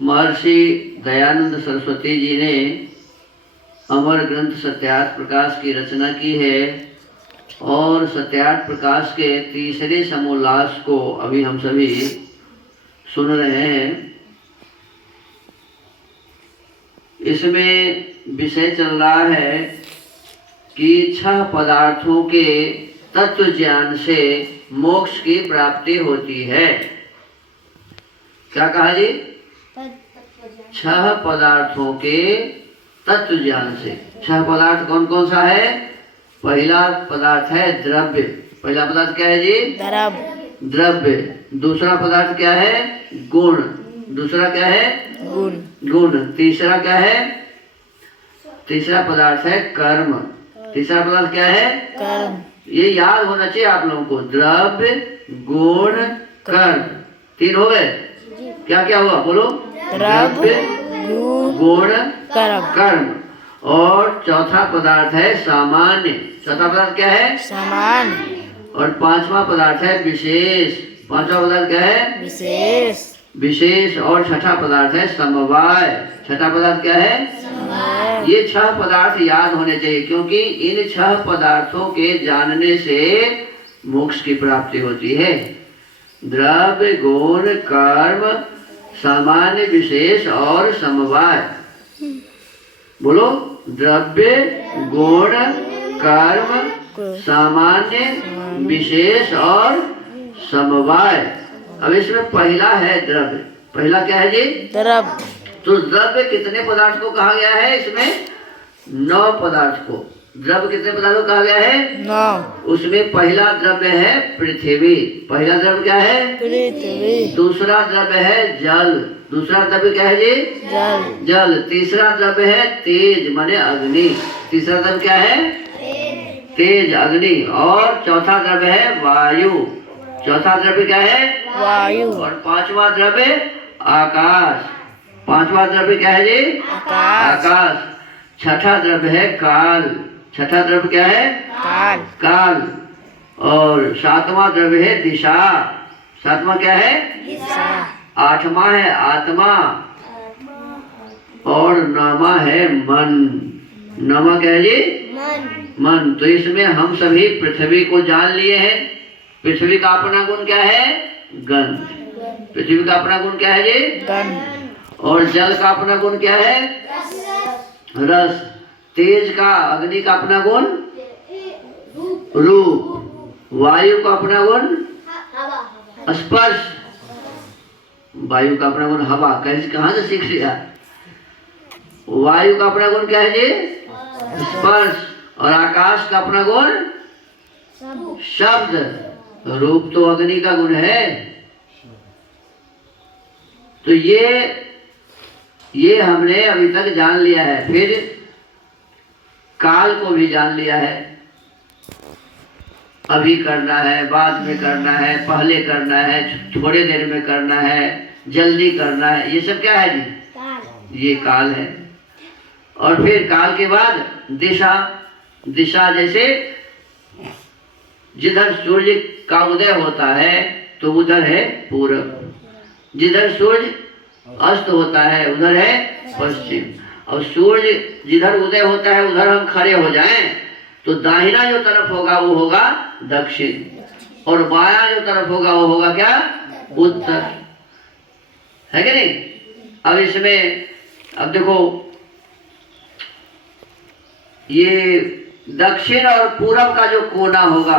महर्षि दयानंद सरस्वती जी ने अमर ग्रंथ सत्यार्थ प्रकाश की रचना की है और सत्यार्थ प्रकाश के तीसरे समोल्लास को अभी हम सभी सुन रहे हैं। इसमें विषय चल रहा है कि 6 पदार्थों के तत्व ज्ञान से मोक्ष की प्राप्ति होती है। क्या कहा जी? 6 पदार्थों के तत्व ज्ञान से। 6 पदार्थ कौन कौन सा है? पहला पदार्थ है द्रव्य। पहला पदार्थ क्या है जी? द्रव्य। दूसरा पदार्थ क्या है? गुण। दूसरा क्या है? गुण। तीसरा क्या है? तीसरा पदार्थ है कर्म। तीसरा पदार्थ क्या है? कर्म। ये याद होना चाहिए आप लोगों को। द्रव्य, गुण, कर्म। 3 हो गए। क्या क्या हुआ बोलो? द्रव्य, गुण, कर्म। और चौथा पदार्थ है सामान्य। चौथा पदार्थ क्या है? सामान्य। और 5वां पदार्थ है विशेष। 5वां पदार्थ क्या है? विशेष। और 6ठा पदार्थ है समवाय। 6ठा पदार्थ क्या है? समवाय। ये 6 पदार्थ याद होने चाहिए, क्योंकि इन 6 पदार्थों के जानने से मोक्ष की प्राप्ति होती है। द्रव्य, गुण, कर्म, सामान्य, विशेष और समवाय। बोलो, द्रव्य, गुण, कर्म, सामान्य, विशेष और समवाय। अब इसमें पहला है द्रव्य। पहला क्या है जी? द्रव्य। तो द्रव्य कितने पदार्थ को कहा गया है? इसमें 9 पदार्थ को। द्रव्य कितने पदार्थ को कहा गया है? 9। उसमें पहला द्रव्य है पृथ्वी। पहला द्रव्य क्या है? पृथ्वी। दूसरा द्रव्य है जल। दूसरा द्रव्य क्या है जी? जल। तीसरा द्रव्य है तेज माने अग्नि। तीसरा द्रव्य क्या है? तेज, अग्नि। और चौथा द्रव्य है वायु। चौथा द्रव्य क्या है? वायु। और 5वां द्रव्य आकाश। 5वां द्रव्य क्या है जी? आकाश। 6ठा द्रव्य है काल। 6ठा द्रव्य क्या है? काल। और 7वां द्रव्य है दिशा। 7वां क्या है? दिशा। 8वां है आत्मा। और 9वां है मन। 9वां क्या है जी? मन। तो इसमें हम सभी पृथ्वी को जान लिए हैं। पृथ्वी का अपना गुण क्या है? गंध। पृथ्वी का अपना गुण क्या है जी? गंध। और जल का अपना गुण क्या है? रस। तेज का, अग्नि का अपना गुण रूप। वायु का अपना गुण स्पर्श। वायु का अपना गुण हवा। कैसे, कहाँ से सीख लिया? वायु का अपना गुण क्या है जी? स्पर्श। और आकाश का अपना गुण शब्द। रूप तो अग्नि का गुण है। तो ये हमने अभी तक जान लिया है। फिर काल को भी जान लिया है। अभी करना है, बाद में करना है, पहले करना है, थोड़े देर में करना है, जल्दी करना है। ये सब क्या है जी? काल। ये काल है। और फिर काल के बाद दिशा। दिशा जैसे जिधर सूर्य का उदय होता है तो उधर है पूरब। जिधर सूर्य अस्त होता है उधर है पश्चिम। और सूर्य जिधर उदय होता है उधर हम खड़े हो जाएं तो दाहिना जो तरफ होगा वो होगा दक्षिण, और बायां जो तरफ होगा वो होगा क्या? उत्तर। है कि नहीं? अब इसमें अब देखो, ये दक्षिण और पूरब का जो कोना होगा,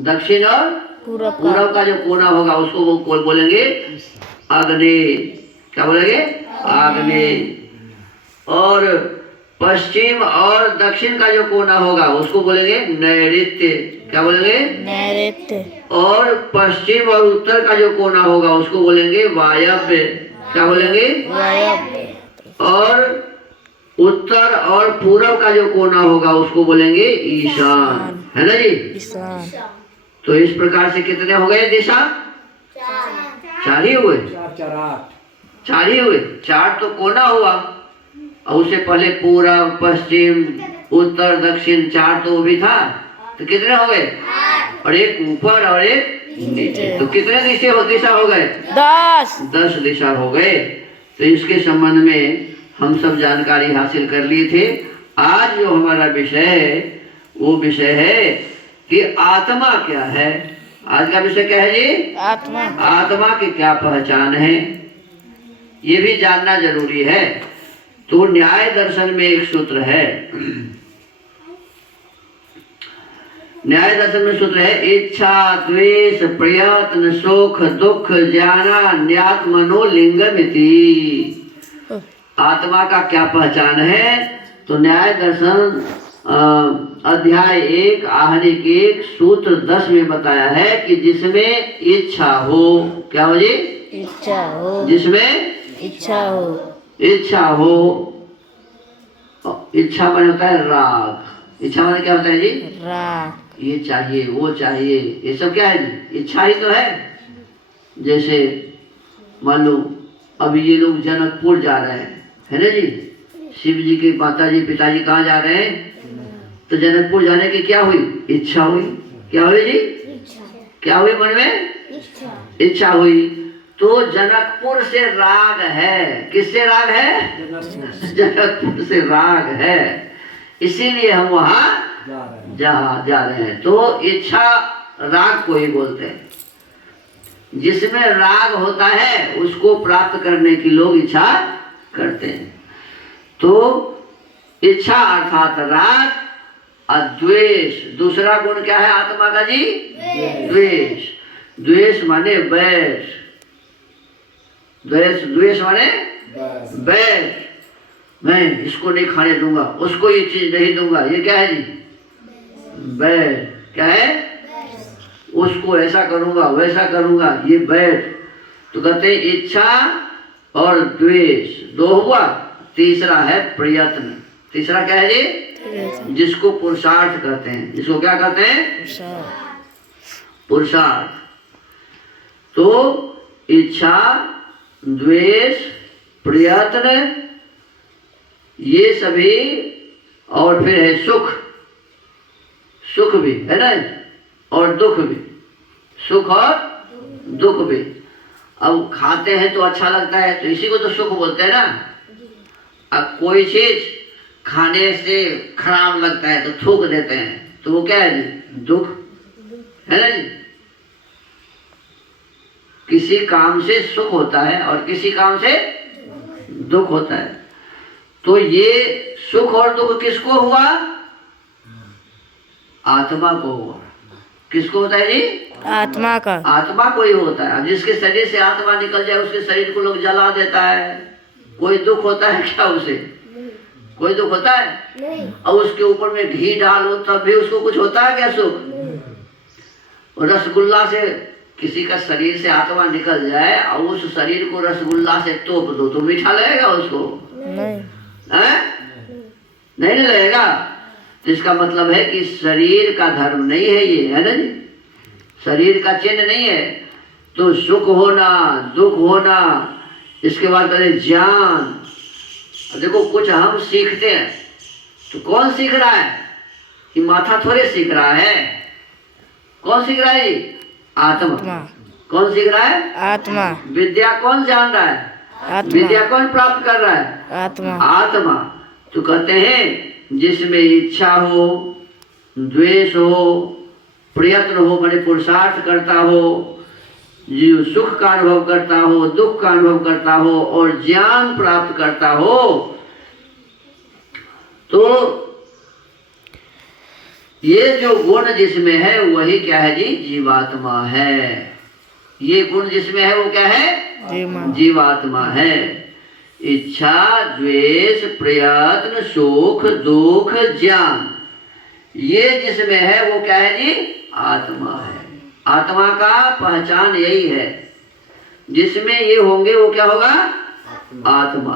दक्षिण और पूरब का जो कोना होगा उसको वो बोलेंगे आग्नेय। क्या बोलेंगे? आग्नेय। और पश्चिम और दक्षिण का जो कोना होगा उसको बोलेंगे नैऋत्य। क्या बोलेंगे? नैऋत्य। और पश्चिम और उत्तर का जो कोना होगा उसको बोलेंगे वायव्य। क्या बोलेंगे? वायव्य। और उत्तर और पूरब का जो कोना होगा उसको बोलेंगे ईशान। है ना जी? ईशान। तो इस प्रकार से कितने हो गए दिशा? 4 ही हुए। 4 ही हुए। 4 तो कोना हुआ, और उससे पहले पूरब, पश्चिम, उत्तर, दक्षिण 4 तो वो भी था। तो कितने हो गए? और एक ऊपर और एक नीचे। तो कितने दिशा हो गए? 10 दिशा हो गए। तो इसके संबंध में हम सब जानकारी हासिल कर लिए थे। आज जो हमारा विषय है वो विषय है कि आत्मा क्या है। आज का विषय क्या है जी? आत्मा। आत्मा की क्या पहचान है, ये भी जानना जरूरी है। तो न्याय दर्शन में एक सूत्र है, न्याय दर्शन में सूत्र है, इच्छा द्वेष प्रयत्न सुख दुख ज्ञानान्यात्मनो लिंगमिति। आत्मा का क्या पहचान है? तो न्याय दर्शन अध्याय 1 आहनिक 1 सूत्र 10 में बताया है कि जिसमें इच्छा हो, क्या हो जी? इच्छा हो। जिसमें इच्छा हो। इच्छा हो, इच्छा माने होता है राग। इच्छा माने क्या होता है जी? राग। ये चाहिए वो चाहिए, ये सब क्या है जी? इच्छा ही तो है। जैसे मान लो अभी ये लोग जनकपुर जा रहे हैं, है ना जी? शिव जी के माता जी पिताजी कहाँ जा रहे हैं? तो जनकपुर जाने की क्या हुई? इच्छा हुई। क्या हुई जी? क्या हुई मन में? इच्छा हुई। तो जनकपुर से राग है। किससे राग है? जनकपुर से राग है, इसीलिए हम वहाँ जा रहे हैं। तो इच्छा राग को ही बोलते हैं। जिसमें राग होता है उसको प्राप्त करने की लोग इच्छा करते हैं। तो इच्छा अर्थात राग। अद्वेष, दूसरा गुण क्या है आत्मा का जी? द्वेष। द्वेष माने वैर। द्वेष माने वैर। मैं इसको नहीं खाने दूंगा, उसको ये चीज नहीं दूंगा, ये क्या है जी? वैर। क्या है? उसको ऐसा करूंगा वैसा करूंगा, ये वैर। तो कहते हैं इच्छा और द्वेष दो हुआ। तीसरा है प्रयत्न। तीसरा क्या है जी? जिसको पुरुषार्थ कहते हैं। जिसको क्या कहते हैं? पुरुषार्थ। तो इच्छा द्वेष प्रयत्न ये सभी, और फिर है सुख। सुख भी है ना, और दुख भी। सुख और दुख भी। अब खाते हैं तो अच्छा लगता है, तो इसी को तो सुख बोलते हैं ना। अब कोई चीज खाने से खराब लगता है तो थूक देते हैं, तो वो क्या है जी? दुख है ना जी। किसी काम से सुख होता है और किसी काम से दुख होता है। तो ये सुख और दुख किसको हुआ? आत्मा को हुआ। किसको होता है जी? आत्मा का। आत्मा को ही होता है। जिसके शरीर से आत्मा निकल जाए उसके शरीर को लोग जला देता है। कोई दुख होता है क्या उसे? कोई दुख होता है? नहीं। और उसके ऊपर में घी डालो तब भी उसको कुछ होता है क्या सुख? और रसगुल्ला से किसी का शरीर से आत्मा निकल जाए और उस शरीर को रसगुल्ला से तोप दो तो मीठा लगेगा उसको? नहीं। नहीं लगेगा। तो इसका मतलब है कि शरीर का धर्म नहीं है ये, है ना जी? शरीर का चिन्ह नहीं है। तो सुख होना दुख होना, इसके बाद करें ज्ञान। देखो कुछ हम सीखते हैं तो कौन सीख रहा है? कि माथा थोड़े सीख रहा है। कौन सीख रहा है? आत्मा। कौन सीख रहा है? आत्मा। विद्या कौन जान रहा है? आत्मा। विद्या कौन प्राप्त कर रहा है? आत्मा। आत्मा। तो कहते हैं जिसमें इच्छा हो द्वेष हो प्रयत्न हो, माने पुरुषार्थ करता हो, जीव सुख का अनुभव करता हो दुख का अनुभव करता हो और ज्ञान प्राप्त करता हो, तो ये जो गुण जिसमें है वही क्या है जी? जीवात्मा है। ये गुण जिसमें है वो क्या है? जीवात्मा है। इच्छा द्वेष प्रयत्न सुख दुख ज्ञान, ये जिसमें है वो क्या है जी? आत्मा है। आत्मा का पहचान यही है। जिसमें ये होंगे वो क्या होगा? आत्मा।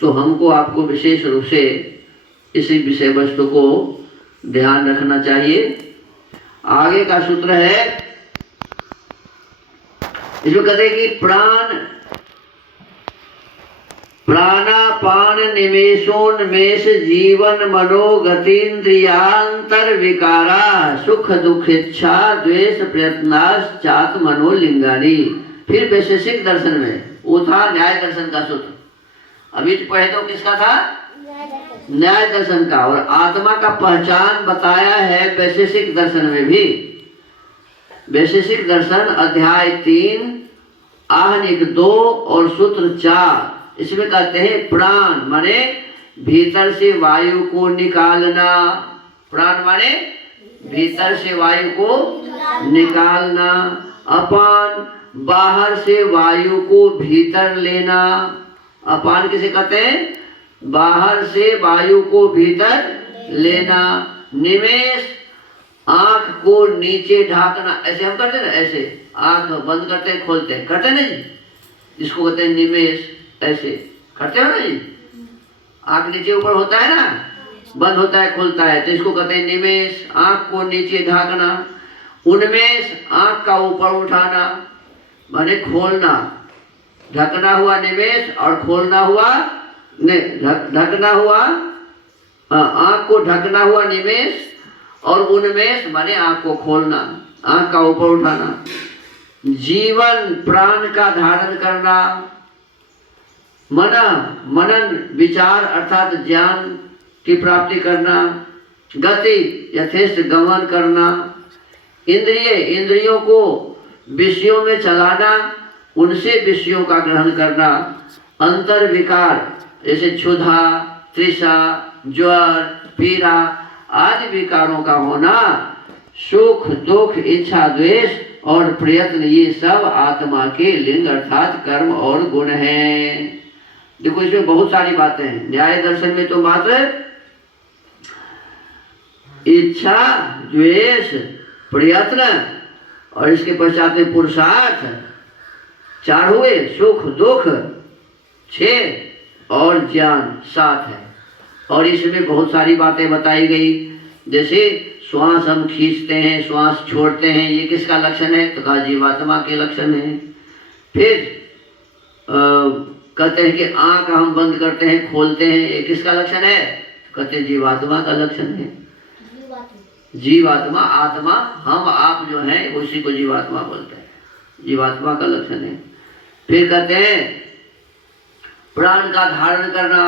तो हमको आपको विशेष रूप से इसी विषय वस्तु को ध्यान रखना चाहिए। आगे का सूत्र है, इसमें कहते हैं कि प्राणापान निमेषोन्मेष जीवन मनोगतीन्द्रियांतर विकारा सुख दुख इच्छा द्वेष प्रयत्नाश्चात्मनो लिंगानी। फिर वैशेषिक दर्शन में वो था न्याय दर्शन का सूत्र। अभी पढ़े तो किसका था? न्याय दर्शन का। और आत्मा का पहचान बताया है वैशेषिक दर्शन में भी। वैशेषिक दर्शन अध्याय 3 आहनिक 2 और सूत्र 4, इसमें कहते हैं प्राण माने भीतर से वायु को निकालना। प्राण माने भीतर से वायु को निकालना। अपान बाहर से वायु को भीतर लेना। अपान किसे कहते हैं? बाहर से वायु को भीतर लेना। निमेष आंख को नीचे ढाकना। ऐसे हम करते हैं ना, ऐसे आंख बंद करते हैं खोलते हैं, करते हैं ना जी, जिसको कहते हैं निमेष। ऐसे करते हो ना जी, आंख नीचे ऊपर होता है ना, बंद होता है खोलता है, तो इसको कहते हैं निमेष। आंख को नीचे ढाकना। उन्मेष आंख का ऊपर उठाना माने खोलना। ढकना हुआ निमेष और खोलना हुआ ढकना हुआ, आंख को ढकना हुआ निमेष और उन्मेष माने आंख को खोलना, आंख का ऊपर उठाना। जीवन प्राण का धारण करना। मनन विचार अर्थात ज्ञान की प्राप्ति करना। गति यथेष्ट गमन करना। इंद्रियों को विषयों में चलाना, उनसे विषयों का ग्रहण करना। अंतर विकार जैसे क्षुधा, तृषा, ज्वर, पीड़ा आदि विकारों का होना। सुख दुख इच्छा द्वेष और प्रयत्न, ये सब आत्मा के लिंग अर्थात कर्म और गुण हैं। देखो इसमें बहुत सारी बातें हैं। न्याय दर्शन में तो मात्र इच्छा द्वेष प्रयत्न और इसके पश्चात में पुरुषार्थ 4 हुए, सुख दुख 6 और ज्ञान 7 है। और इसमें बहुत सारी बातें बताई गई, जैसे श्वास हम खींचते हैं, श्वास छोड़ते हैं, ये किसका लक्षण है? तो कहा जीवात्मा के लक्षण है। फिर कहते हैं कि आंख हम बंद करते हैं खोलते हैं, ये किसका लक्षण है? कहते हैं जीवात्मा का लक्षण है। जीवात्मा आत्मा हम आप जो है उसी को जीवात्मा बोलते हैं, जीवात्मा का लक्षण है। फिर कहते हैं प्राण का धारण करना।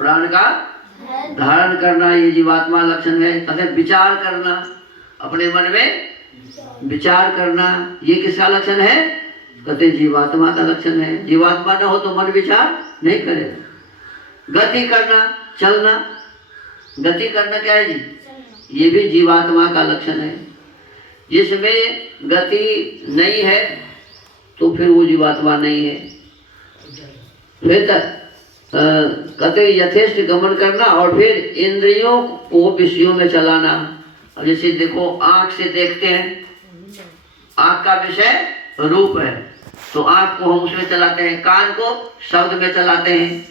प्राण का धारण करना ये जीवात्मा लक्षण है। कहते विचार करना, अपने मन में विचार करना, ये किसका लक्षण है? कहते जीवात्मा का लक्षण है। जीवात्मा न हो तो मन विचार नहीं करेगा। गति करना, चलना। गति करना क्या है जी? ये भी जीवात्मा का लक्षण है। जिसमें गति नहीं है तो फिर वो जीवात्मा नहीं है। फिर कहते यथेष्ट गमन करना और फिर इंद्रियों को विषयों में चलाना। अब जैसे देखो आंख से देखते हैं, आंख का विषय रूप है तो आंख को हम उसमें चलाते हैं, कान को शब्द में चलाते हैं,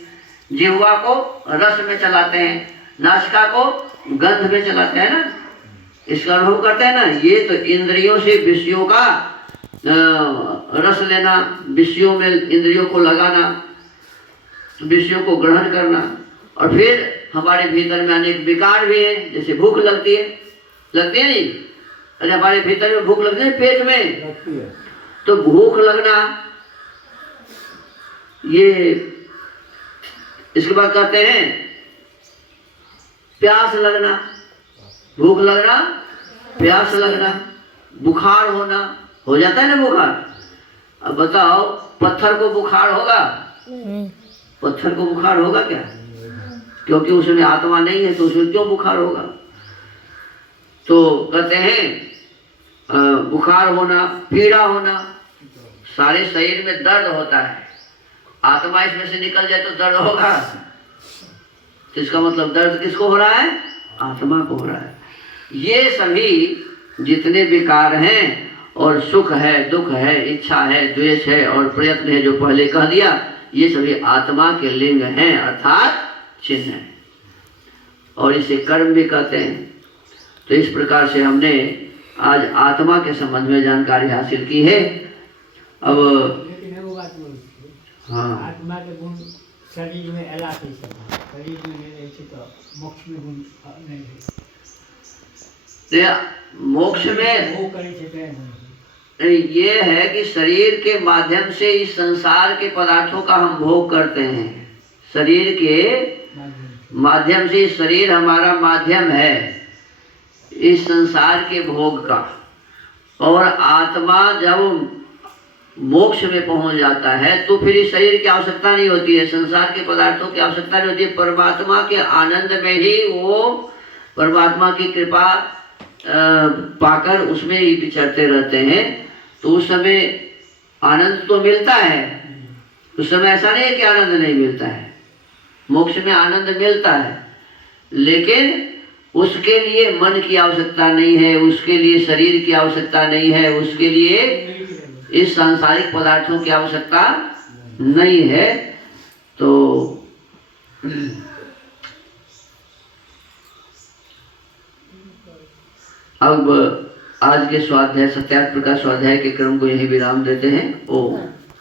जिह्वा को रस में चलाते हैं, नासिका को गंध में चलाते हैं ना, इसका अनुभव करते हैं ना। ये तो इंद्रियों से विषयों का रस लेना, विषयों में इंद्रियों को लगाना, विषयों को ग्रहण करना। और फिर हमारे भीतर में अनेक विकार भी है, जैसे भूख लगती है नहीं? अरे हमारे भीतर में भूख लगती है पेट में, तो भूख लगना ये। इसके बाद कहते हैं प्यास लगना, भूख लगना, प्यास लगना, बुखार होना। हो जाता है ना बुखार? अब बताओ पत्थर को बुखार होगा? पत्थर को बुखार होगा क्या? क्योंकि उसमें आत्मा नहीं है तो उसमें क्यों बुखार होगा? तो कहते हैं बुखार होना, पीड़ा होना, सारे शरीर में दर्द होता है। आत्मा इसमें से निकल जाए तो दर्द होगा, तो इसका मतलब दर्द किसको हो रहा है? आत्मा को हो रहा है। ये सभी जितने विकार हैं और सुख है, दुख है, इच्छा है, द्वेष है और प्रयत्न है, जो पहले कह दिया, ये सभी आत्मा के लिंग हैं अर्थात चिन्ह हैं। और इसे कर्म भी कहते हैं। तो इस प्रकार से हमने आज आत्मा के संबंध में जानकारी हासिल की है। अब हाँ, आत्मा के गुण शरीर में अला कैसे? शरीर में नहीं रहते तो मोक्ष में गुण नहीं रहते। मोक्ष में वो करे थे ये है कि शरीर के माध्यम से इस संसार के पदार्थों का हम भोग करते हैं। शरीर के माध्यम से, शरीर हमारा माध्यम है इस संसार के भोग का। और आत्मा जब मोक्ष में पहुंच जाता है तो फिर इस शरीर की आवश्यकता नहीं होती है, संसार के पदार्थों की आवश्यकता नहीं होती है। परमात्मा के आनंद में ही वो परमात्मा की कृपा पाकर उसमें ही विचरते रहते हैं। तो उस समय आनंद तो मिलता है, उस समय ऐसा नहीं है कि आनंद नहीं मिलता है, मोक्ष में आनंद मिलता है, लेकिन उसके लिए मन की आवश्यकता नहीं है, उसके लिए शरीर की आवश्यकता नहीं है, उसके लिए इस सांसारिक पदार्थों की आवश्यकता नहीं है। तो अब आज के स्वाध्याय सत्यार्थ प्रकाश स्वाध्याय के क्रम को यही विराम देते हैं। ओम